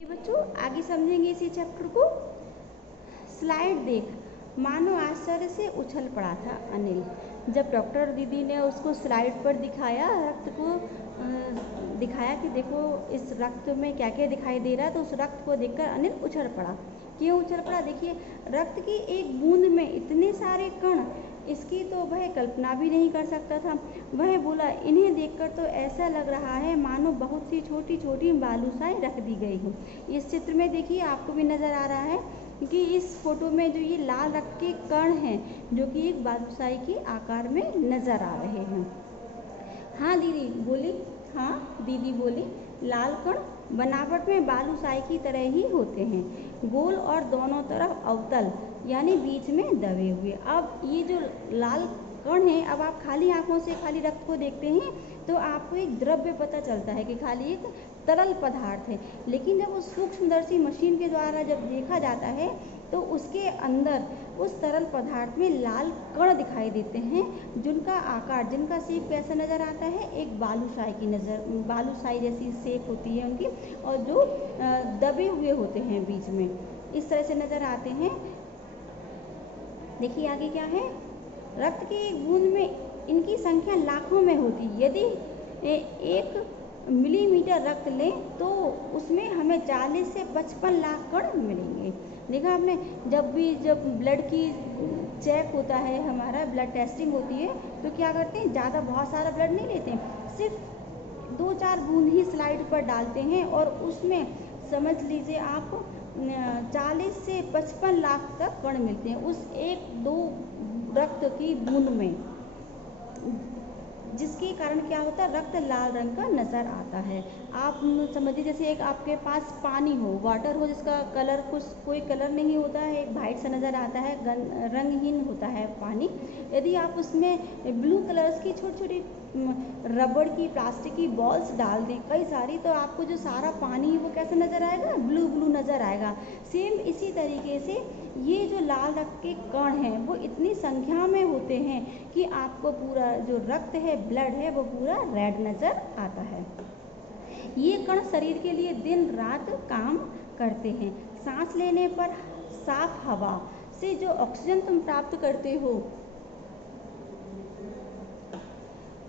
बच्चों आगे समझेंगे इसी चैप्टर को। स्लाइड देख मानो आश्चर्य से उछल पड़ा था अनिल जब डॉक्टर दीदी ने उसको स्लाइड पर दिखाया रक्त को दिखाया कि देखो इस रक्त में क्या क्या दिखाई दे रहा है। तो उस रक्त को देखकर अनिल उछल पड़ा। क्यों उछल पड़ा? देखिए रक्त की एक बूंद में इतने सारे कण, इसकी तो वह कल्पना भी नहीं कर सकता था। वह बोला, इन्हें देखकर तो ऐसा लग रहा है मानो बहुत सी छोटी छोटी बालूशाएं रख दी गई हो। इस चित्र में देखिए आपको भी नज़र आ रहा है कि इस फोटो में जो ये लाल रक्त के कण हैं जो कि एक बालूशाही के आकार में नज़र आ रहे हैं। हाँ दीदी बोली, हाँ दीदी बोली, लाल कण बनावट में बालूशाही की तरह ही होते हैं, गोल और दोनों तरफ अवतल यानी बीच में दबे हुए। अब ये जो लाल कण है, अब आप खाली आंखों से खाली रक्त को देखते हैं तो आपको एक द्रव्य पता चलता है कि खाली एक तरल पदार्थ है, लेकिन जब उस सूक्ष्मदर्शी मशीन के द्वारा जब देखा जाता है तो उसके अंदर उस तरल पदार्थ में लाल कण दिखाई देते हैं जिनका आकार, जिनका शेप कैसा नज़र आता है, एक बालूशाही की बालूशाही जैसी शेप होती है उनकी, और जो दबे हुए होते हैं बीच में, इस तरह से नज़र आते हैं। देखिए आगे क्या है, रक्त की एक बूंद में इनकी संख्या लाखों में होती है। यदि 1 मिलीमीटर रक्त लें तो उसमें हमें 40 से 55 लाख कण मिलेंगे। देखा आपने, जब ब्लड की चेक होता है, हमारा ब्लड टेस्टिंग होती है तो क्या करते हैं, ज़्यादा बहुत सारा ब्लड नहीं लेते हैं, सिर्फ 2-4 बूंद ही स्लाइड पर डालते हैं और उसमें समझ लीजिए आप 40 से 55 लाख तक कण मिलते हैं उस 1-2 रक्त की बूंद में, जिसके कारण क्या होता है, रक्त लाल रंग का नज़र आता है। आप समझिए जैसे एक आपके पास पानी हो, वाटर हो, जिसका कलर कोई कलर नहीं होता है, वाइट सा नज़र आता है, रंगहीन होता है पानी। यदि आप उसमें ब्लू कलर्स की छोटी छोटी रबड़ की प्लास्टिक की बॉल्स डाल दें कई सारी, तो आपको जो सारा पानी वो कैसा नज़र आएगा, ब्लू ब्लू नज़र आएगा। सेम इसी तरीके से ये जो लाल रक्त के कण हैं वो इतनी संख्या में होते हैं कि आपको पूरा जो रक्त है, ब्लड है, वो पूरा रेड नज़र आता है। ये कण शरीर के लिए दिन रात काम करते हैं। सांस लेने पर साफ हवा से जो ऑक्सीजन तुम प्राप्त करते हो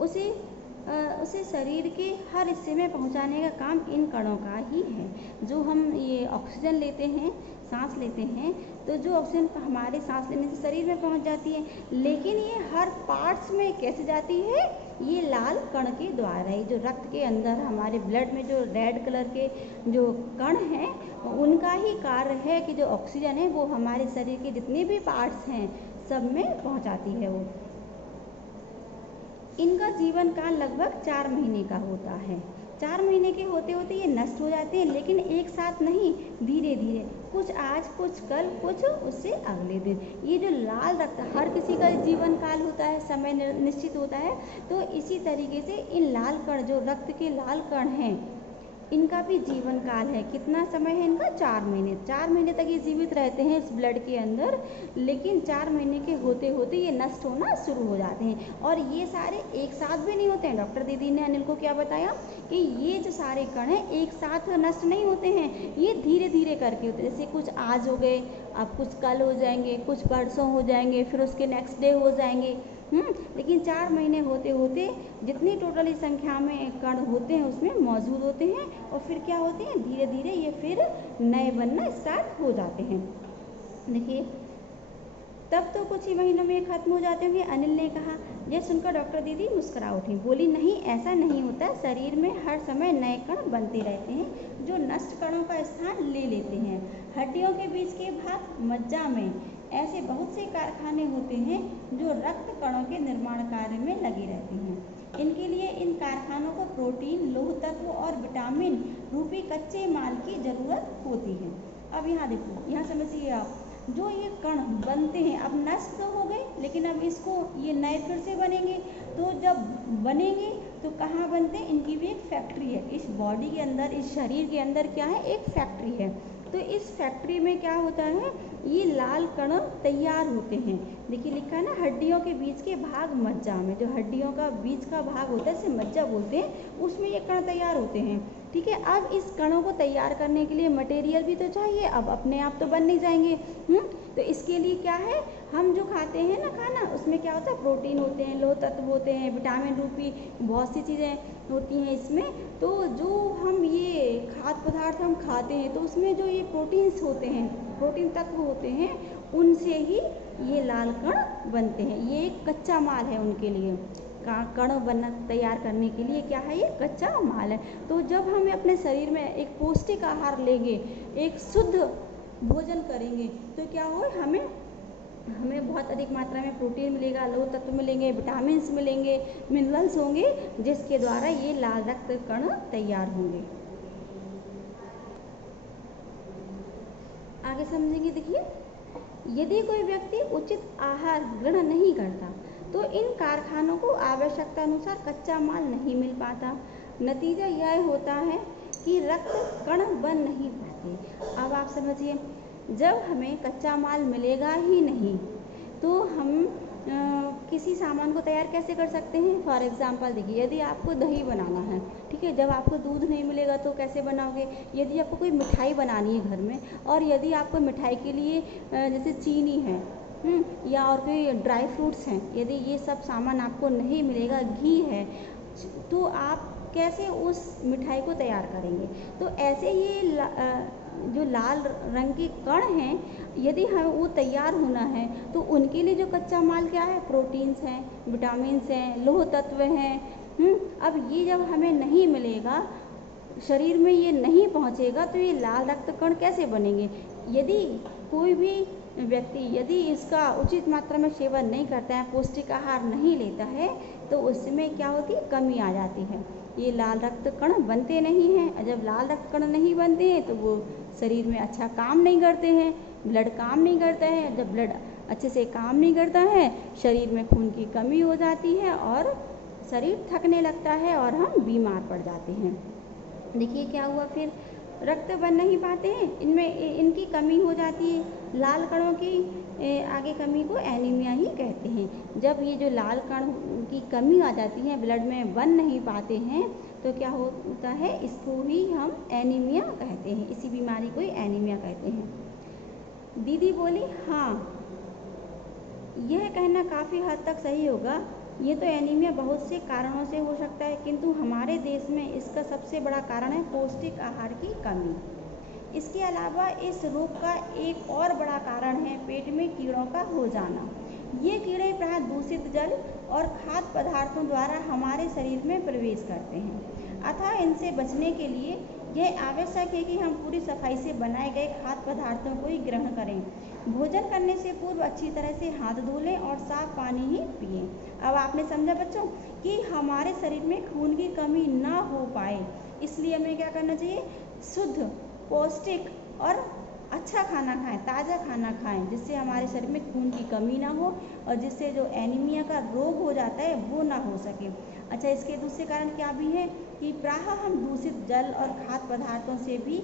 उसे शरीर के हर हिस्से में पहुंचाने का काम इन कणों का ही है। जो हम ये ऑक्सीजन लेते हैं, सांस लेते हैं, तो जो ऑक्सीजन हमारे सांस लेने से शरीर में पहुंच जाती है, लेकिन ये हर पार्ट्स में कैसे जाती है, ये लाल कण के द्वारा ही। जो रक्त के अंदर हमारे ब्लड में जो रेड कलर के जो कण हैं उनका ही कार्य है कि जो ऑक्सीजन है वो हमारे शरीर के जितने भी पार्ट्स हैं सब में पहुँचाती है वो। इनका जीवन काल लगभग 4 महीने का होता है। 4 महीने के होते होते ये नष्ट हो जाते हैं, लेकिन एक साथ नहीं, धीरे धीरे, कुछ आज कुछ कल कुछ उससे अगले दिन। ये जो लाल रक्त, हर किसी का जीवन काल होता है, समय निश्चित होता है, तो इसी तरीके से इन लाल कण, जो रक्त के लाल कण हैं, इनका भी जीवन काल है। कितना समय है इनका? 4 महीने। 4 महीने तक ये जीवित रहते हैं इस ब्लड के अंदर, लेकिन 4 महीने के होते होते ये नष्ट होना शुरू हो जाते हैं। और ये सारे एक साथ भी नहीं होते हैं। डॉक्टर दीदी ने अनिल को क्या बताया कि ये जो सारे कण हैं एक साथ नष्ट नहीं होते हैं, ये धीरे धीरे करके होते हैं। जैसे कुछ आज हो गए, अब कुछ कल हो जाएंगे, कुछ परसों हो जाएंगे, फिर उसके नेक्स्ट डे हो जाएंगे। लेकिन 4 महीने होते होते जितनी टोटली संख्या में कण होते हैं उसमें मौजूद होते हैं, और फिर क्या होते हैं, धीरे धीरे ये फिर नए बनना स्टार्ट हो जाते हैं। देखिए तब तो कुछ ही महीनों में खत्म हो जाते होंगे, अनिल ने कहा। यह सुनकर डॉक्टर दीदी मुस्कुरा उठी, बोली, नहीं ऐसा नहीं होता, शरीर में हर समय नए कण बनते रहते हैं जो नष्ट कणों का स्थान ले लेते हैं। हड्डियों के बीच के भाग मज्जा में ऐसे बहुत से कारखाने होते हैं जो रक्त कणों के निर्माण कार्य में लगे रहते हैं। इनके लिए इन कारखानों को प्रोटीन, लौह तत्व और विटामिन रूपी कच्चे माल की जरूरत होती है। अब यहाँ देखो, यहाँ समझिए आप, जो ये कण बनते हैं अब नष्ट तो हो गए, लेकिन अब इसको ये नए फिर से बनेंगे, तो जब बनेंगे तो कहाँ बनते हैं, इनकी भी एक फैक्ट्री है। इस बॉडी के अंदर, इस शरीर के अंदर क्या है, एक फैक्ट्री है। तो इस फैक्ट्री में क्या होता है, ये लाल कण तैयार होते हैं। देखिए लिखा है ना, हड्डियों के बीच के भाग मज्जा में, जो हड्डियों का बीच का भाग होता है इसे मज्जा बोलते हैं, उसमें ये कण तैयार होते हैं। ठीक है। अब इस कणों को तैयार करने के लिए मटेरियल भी तो चाहिए, अब अपने आप तो बन नहीं जाएंगे। तो इसके लिए क्या है, हम जो खाते हैं ना खाना, उसमें क्या होता है, प्रोटीन होते हैं, लौह तत्व होते हैं, विटामिन रूपी बहुत सी चीज़ें होती हैं इसमें। तो जो हम ये खाद्य पदार्थ हम खाते हैं तो उसमें जो ये प्रोटीन्स होते हैं, प्रोटीन तत्व होते हैं, उनसे ही ये लाल कण बनते हैं। ये एक कच्चा माल है उनके लिए, कण बना तैयार करने के लिए क्या है, ये कच्चा माल है। तो जब हम अपने शरीर में एक पौष्टिक आहार लेंगे, एक शुद्ध भोजन करेंगे, तो क्या हो, हमें बहुत अधिक मात्रा में प्रोटीन मिलेगा, लौह तत्व मिलेंगे, विटामिन्स मिलेंगे, मिनरल्स होंगे, जिसके द्वारा ये लाल रक्त कण तैयार होंगे। आगे समझेंगे। देखिए, यदि कोई व्यक्ति उचित आहार ग्रहण नहीं करता तो इन कारखानों को आवश्यकता अनुसार कच्चा माल नहीं मिल पाता। नतीजा यह होता है कि रक्त कण बन नहीं पाते। अब आप समझिए, जब हमें कच्चा माल मिलेगा ही नहीं तो हम किसी सामान को तैयार कैसे कर सकते हैं। फॉर एग्जांपल देखिए, यदि आपको दही बनाना है, ठीक है, जब आपको दूध नहीं मिलेगा तो कैसे बनाओगे। यदि आपको कोई मिठाई बनानी है घर में, और यदि आपको मिठाई के लिए जैसे चीनी है या और कोई ड्राई फ्रूट्स हैं, यदि ये सब सामान आपको नहीं मिलेगा, घी है, तो आप कैसे उस मिठाई को तैयार करेंगे। तो ऐसे ही जो लाल रंग के कण हैं, यदि हमें वो तैयार होना है तो उनके लिए जो कच्चा माल क्या है, प्रोटीन्स हैं, विटामिन्स हैं, लौह तत्व हैं। अब ये जब हमें नहीं मिलेगा, शरीर में ये नहीं पहुंचेगा, तो ये लाल रक्त कण कैसे बनेंगे। यदि कोई भी व्यक्ति यदि इसका उचित मात्रा में सेवन नहीं करता है, पौष्टिक आहार नहीं लेता है, तो उसमें क्या होती है, कमी आ जाती है, ये लाल रक्त कण बनते नहीं हैं। और जब लाल रक्त कण नहीं बनते हैं तो वो शरीर में अच्छा काम नहीं करते हैं, ब्लड काम नहीं करता है। जब ब्लड अच्छे से काम नहीं करता है, शरीर में खून की कमी हो जाती है और शरीर थकने लगता है और हम बीमार पड़ जाते हैं। देखिए क्या हुआ, फिर रक्त बन नहीं पाते हैं, इनमें इनकी कमी हो जाती है। लाल कणों की आगे कमी को एनीमिया ही कहते हैं। जब ये जो लाल कण की कमी आ जाती है, ब्लड में बन नहीं पाते हैं, तो क्या होता है, इसको ही हम एनीमिया कहते हैं। इसी बीमारी को ही एनीमिया कहते हैं। दीदी बोली, हाँ, यह कहना काफ़ी हद तक सही होगा। ये तो एनीमिया बहुत से कारणों से हो सकता है, किंतु हमारे देश में इसका सबसे बड़ा कारण है पौष्टिक आहार की कमी। इसके अलावा इस रोग का एक और बड़ा कारण है पेट में कीड़ों का हो जाना। ये कीड़े प्राय दूषित जल और खाद्य पदार्थों द्वारा हमारे शरीर में प्रवेश करते हैं। अतः इनसे बचने के लिए यह आवश्यक है कि हम पूरी सफाई से बनाए गए खाद्य पदार्थों को ही ग्रहण करें। भोजन करने से पूर्व अच्छी तरह से हाथ धो लें और साफ पानी ही पिएं। अब आपने समझा बच्चों कि हमारे शरीर में खून की कमी ना हो पाए, इसलिए हमें क्या करना चाहिए, शुद्ध, पौष्टिक और अच्छा खाना खाएं, ताज़ा खाना खाएं, जिससे हमारे शरीर में खून की कमी ना हो और जिससे जो एनीमिया का रोग हो जाता है वो ना हो सके। अच्छा, इसके दूसरे कारण क्या भी है कि प्रायः हम दूषित जल और खाद्य पदार्थों से भी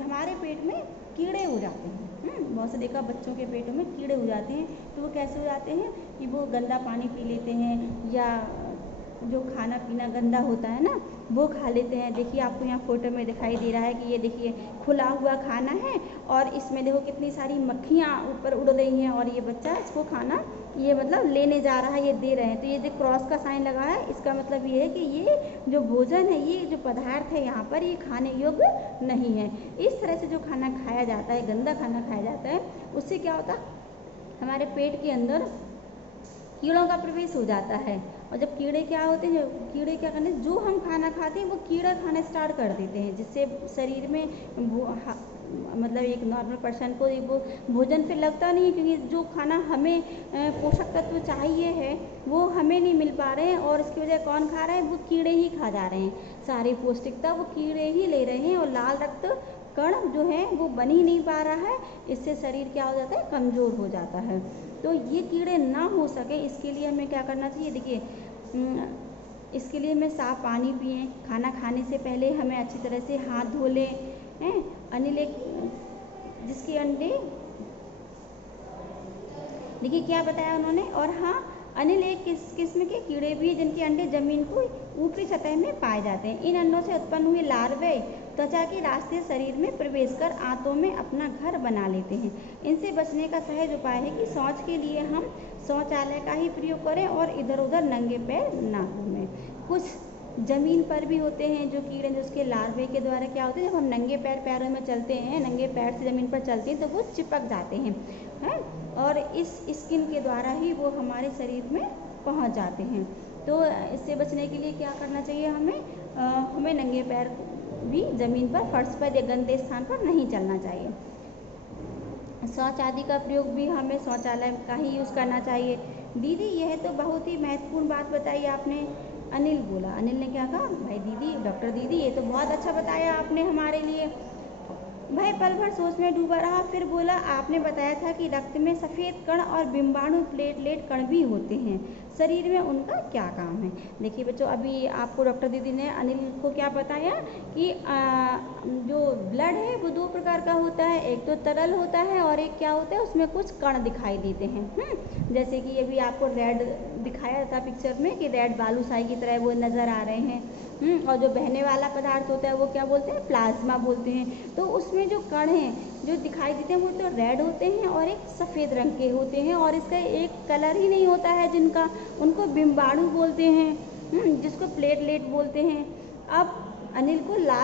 हमारे पेट में कीड़े हो जाते हैं। बहुत से देखा बच्चों के पेटों में कीड़े हो जाते हैं। तो वो कैसे हो जाते हैं कि वो गंदा पानी पी लेते हैं या जो खाना पीना गंदा होता है ना वो खा लेते हैं। देखिए आपको यहाँ फोटो में दिखाई दे रहा है कि ये देखिए खुला हुआ खाना है और इसमें देखो कितनी सारी मक्खियाँ ऊपर उड़ रही हैं और ये बच्चा इसको खाना ये मतलब लेने जा रहा है, ये दे रहे हैं। तो ये जो क्रॉस का साइन लगा है इसका मतलब ये है कि ये जो भोजन है, ये जो पदार्थ है यहाँ पर ये खाने योग्य नहीं है। इस तरह से जो खाना खाया जाता है, गंदा खाना खाया जाता है, उससे क्या होता है हमारे पेट के अंदर कीड़ों का प्रवेश हो जाता है। और जब कीड़े क्या होते हैं, कीड़े क्या करते हैं, जो हम खाना खाते हैं वो कीड़ा खाना स्टार्ट कर देते हैं, जिससे शरीर में मतलब एक नॉर्मल पर्सन को वो भोजन फिर लगता नहीं है, क्योंकि जो खाना हमें पोषक तत्व चाहिए है वो हमें नहीं मिल पा रहे हैं और इसकी वजह कौन खा रहा है, वो कीड़े ही खा जा रहे हैं। सारी पौष्टिकता वो कीड़े ही ले रहे हैं और लाल रक्त कण जो है वो बन ही नहीं पा रहा है। इससे शरीर क्या हो जाता है, कमज़ोर हो जाता है। तो ये कीड़े ना हो सके इसके लिए हमें क्या करना चाहिए, देखिए इसके लिए हमें साफ़ पानी पिएं, खाना खाने से पहले हमें अच्छी तरह से हाथ धो लें हैं। अनिल जिसके अंडे देखिए क्या बताया उन्होंने, और हाँ अनिल एक किस्म के कीड़े भी हैं जिनके अंडे जमीन को ऊपरी सतह में पाए जाते हैं। इन अंडों से उत्पन्न हुए लार्वे त्वचा के रास्ते शरीर में प्रवेश कर आंतों में अपना घर बना लेते हैं। इनसे बचने का सहज उपाय है कि शौच के लिए हम शौचालय का ही प्रयोग करें और इधर उधर नंगे पैर ना घूमें। कुछ ज़मीन पर भी होते हैं जो कीड़े, जो उसके लार्वे के द्वारा क्या होते हैं, जब हम नंगे पैरों में चलते हैं, नंगे पैर से ज़मीन पर चलते हैं तो वो चिपक जाते हैं, हैं? और इस स्किन के द्वारा ही वो हमारे शरीर में पहुंच जाते हैं। तो इससे बचने के लिए क्या करना चाहिए हमें नंगे पैर भी ज़मीन पर, फर्श पर या गंदे स्थान पर नहीं चलना चाहिए। शौच आदि का प्रयोग भी हमें शौचालय का ही यूज़ करना चाहिए। दीदी यह तो बहुत ही महत्वपूर्ण बात बताई आपने। अनिल बोला, अनिल ने क्या कहा, भाई दीदी, डॉक्टर दीदी ये तो बहुत अच्छा बताया आपने हमारे लिए। वह पल भर सोच में डूबा रहा, फिर बोला, आपने बताया था कि रक्त में सफ़ेद कण और बिंबाणु प्लेटलेट कण भी होते हैं, शरीर में उनका क्या काम है। देखिए बच्चों, अभी आपको डॉक्टर दीदी ने अनिल को क्या बताया कि जो ब्लड है वो दो प्रकार का होता है, एक तो तरल होता है और एक क्या होता है, उसमें कुछ कण दिखाई देते हैं। जैसे कि अभी आपको रेड दिखाया था पिक्चर में कि रेड बालूशाही की तरह वो नज़र आ रहे हैं। और जो बहने वाला पदार्थ होता है वो क्या बोलते हैं, प्लाज्मा बोलते हैं। तो उसमें जो कण हैं जो दिखाई देते हैं वो तो रेड होते हैं और एक सफ़ेद रंग के होते हैं, और इसका एक कलर ही नहीं होता है जिनका, उनको बिंबाणु बोलते हैं, जिसको प्लेटलेट बोलते हैं। अब अनिल को लाल